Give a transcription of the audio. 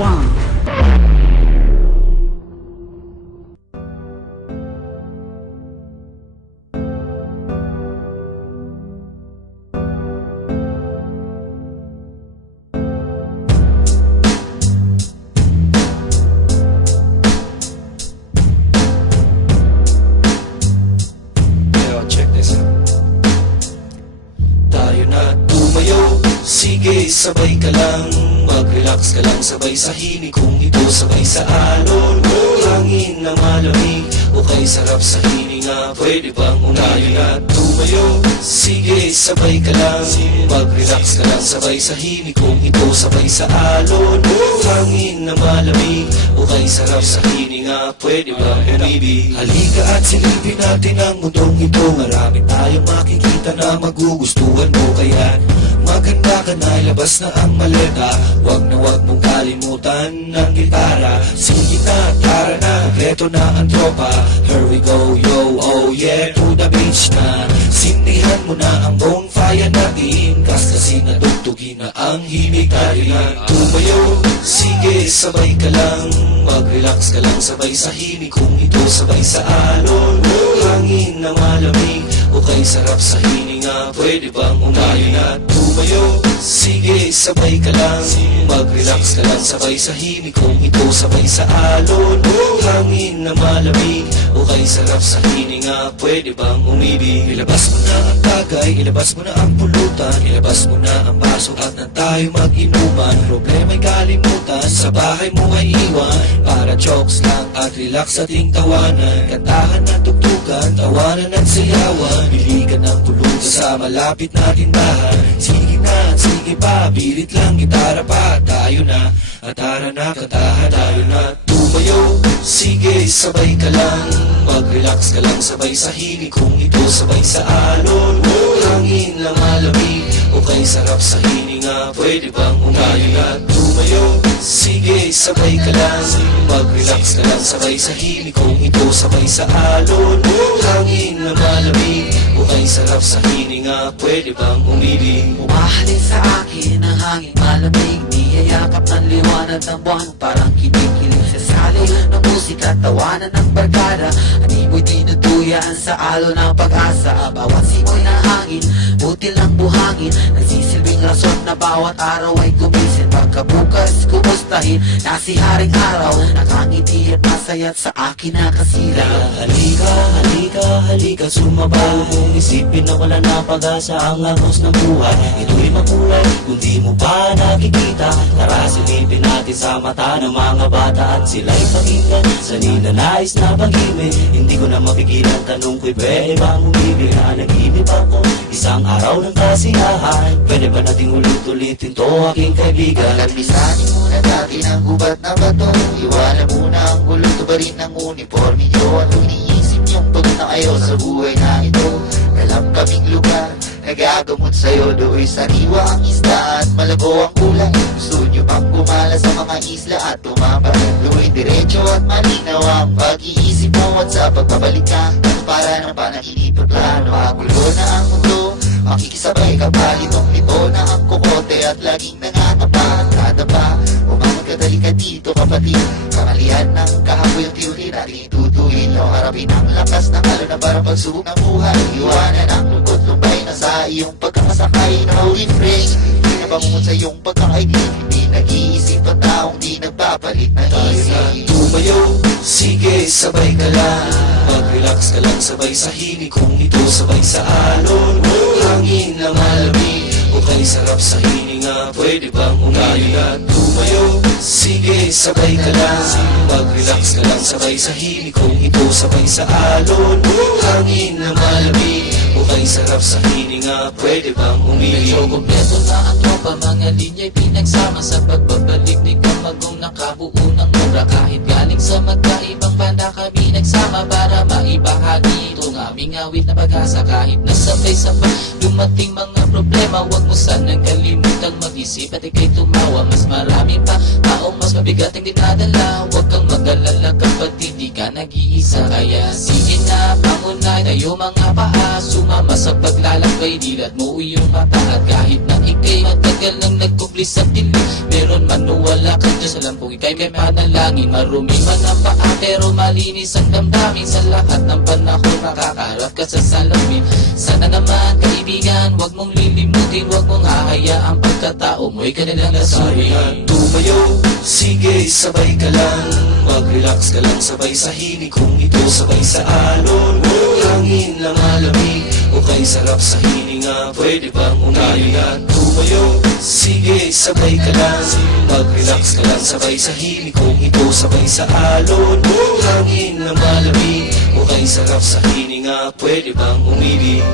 1. Sige, sabay ka lang, mag-relax ka lang, sabay sa himig kung ito, sabay sa alon. Hangin na malamig, o kay sarap sa hininga, pwede bang umayo na tumayo? Sige, sabay ka lang, mag-relax ka lang, sabay sa himig kung ito, sabay sa alon. Hangin na malamig, o kay sarap sa hininga, pwede bang umibig? Halika at silipin natin ang mundong ito, marami tayong makikita na magugustuhan mo, kaya maganda ka na, ilabas na ang maleta. Wag mong kalimutan ng gitara. Sige na, tara na, kompleto na ang tropa. Here we go, yo, oh yeah, to the beach na. Sindihan mo na ang bonfire natin, kasi natugtugin na ang himig natin. Tumayo, sige, sabay ka lang, mag-relax ka lang, sabay sa himig kung ito, sabay sa alon. Hangin na malamig, o kay sarap sa hininga, pwede bang umayo na tumayo? Sige, sabay ka lang, mag-relax ka lang, sabay sa himig kung ito, sabay sa alon. Hangin na malamig, o kay sarap sa hininga, pwede bang umibig? Ilabas mo na ang tagay, ilabas mo na ang pulutan, ilabas mo na ang baso at na tayo mag-inuman. Problema'y kalimutan, sa bahay mo ay iwan, para jokes lang at relax ating tawanan. Kantahan at tugtugan, tawanan at sayawan, biligan ng tulugan sa malapit natin bahay. Sige na, sige pa, birit lang, gitara pa, tayo na, at tara na, kantahan tayo na. Tumayo, sige, sabay ka lang, mag-relax ka lang, sabay sa himig kung ito, sabay sa alon. Hangin na malamig, o kay sarap sa hininga, pwede bang umayo na tumayo? Sige, sabay ka lang, mag-relax ka lang, sabay sa himig kung ito, sabay sa alon. Hangin na malamig, o kay sarap sa hininga, pwede bang umibig? Umahalin sa akin ang hangin malamig, niyayakap ng liwanag ng buwan, parang kinikilig sa sali ng musika, tawanan ng barkada. Animoy tinutuyaan sa alo ng pag-asa, bawat simoy na hangin, butil ng buhangin, nagsisilbing rason na bawat araw ay gumising. Pagkabukas kumustahin na si haring araw, nakangiti at masaya't sa akin nakasila. Halika, halika, halika, sumabaw mong isipin na wala na pag-asa ang agos ng buhay. Ito'y makulay kung di mo pa nakikita. Tara silipin natin sa mata ng mga bata at sila'y pakinggan sa ninanais na pag-ibig. Hindi ko na mapigilan, tanong ko'y pwede bang umibig? Nanaginip ako isang araw ng kasiyahan, pwede ba nating ulit-ulitin to aking kaibigan? Lapisanin muna dati ng gubat na bato, iwanan muna ang gulo, tubarin ng uniforme nyo. At iniisip niyong pagod na kayo sa buhay na ito. Alam kaming lugar, nagagamot sa'yo, do'y sariwa ang isda at malago ang kulay. Gusto nyo pang gumala sa mga isla at tumambay, do'y diretso at malinaw ang pag-iisip mo. At sa pagbabalik ka, ano para ng panaginip at plano, agulo na ang mundo, makikisabay ka pa, litong-lito na ang kukote at laging nangangapa at kadapa. Umamagkadali ka dito kapatid, kamalian ng kahapoy ang teori natin itutuloy nyo. Harapin ang lakas ng halo na parang pagsubok ng buhay, iwanan ang lungkot, lumbay na sa iyong pagkakasakay. No refrain, hindi na bangungot sa iyong pagkakaigib, hindi nag-iisip ang taong di nagpapalit ng isip. Tumayo, sige, sabay ka lang, mag-relax ka lang, sabay sa himig kung ito, sabay sa alon. Hangin na malamig, o kay sarap sa hininga, pwede bang umayo na tumayo? Sige, sabay ka lang, mag-relax ka lang, sabay sa himig kung ito, sabay sa alon. Hangin na malamig, o kay sarap sa hininga, pwede bang umibig? Medyo kompleto na ang tropa, mga linya'y pinagsama sa pagbabalik ni Kamagong nakabuo ng obra. Kahit galing sa magkaibang banda kami nagsama para maibahagi itong aming awit na pag-asa. Kahit nasabay-sabay dumating mga problema, huwag mo sanang kalimutang mag-isip at ika'y tumawa. Mas marami pa taong mas mabigat ang dinadala, huwag kang mag-alala kapatid, di ka nag-iisa. Kaya sige na, pangunay tayo mga paa, sumama sa paglalakbay, dilat mo iyong mata. At kahit na ika'y matagal nang nagkumpli hopeless at dilim. Meron man o wala ka Diyos, alam kong ika'y may panalangin. Marumi man ang paa pero malinis ang damdamin. Sa lahat ng panahon makakaharap ka sa salamin. Sana naman kaibigan, wag mong lilimutin, wag mong hahayaang pagkatao mo'y kanilang lasurin. Tumayo, sige sabay ka lang, mag-relax ka lang sabay sa himig kung ito sabay sa alon. Hangin na malamig o kay sarap sa hininga, pwede bang umilig? Tumayo, sige sabay ka lang, mag-relax ka lang sabay sa himig kung ito sabay sa alon. Hangin na malamig o kay sarap sa hininga, pwede bang umibig?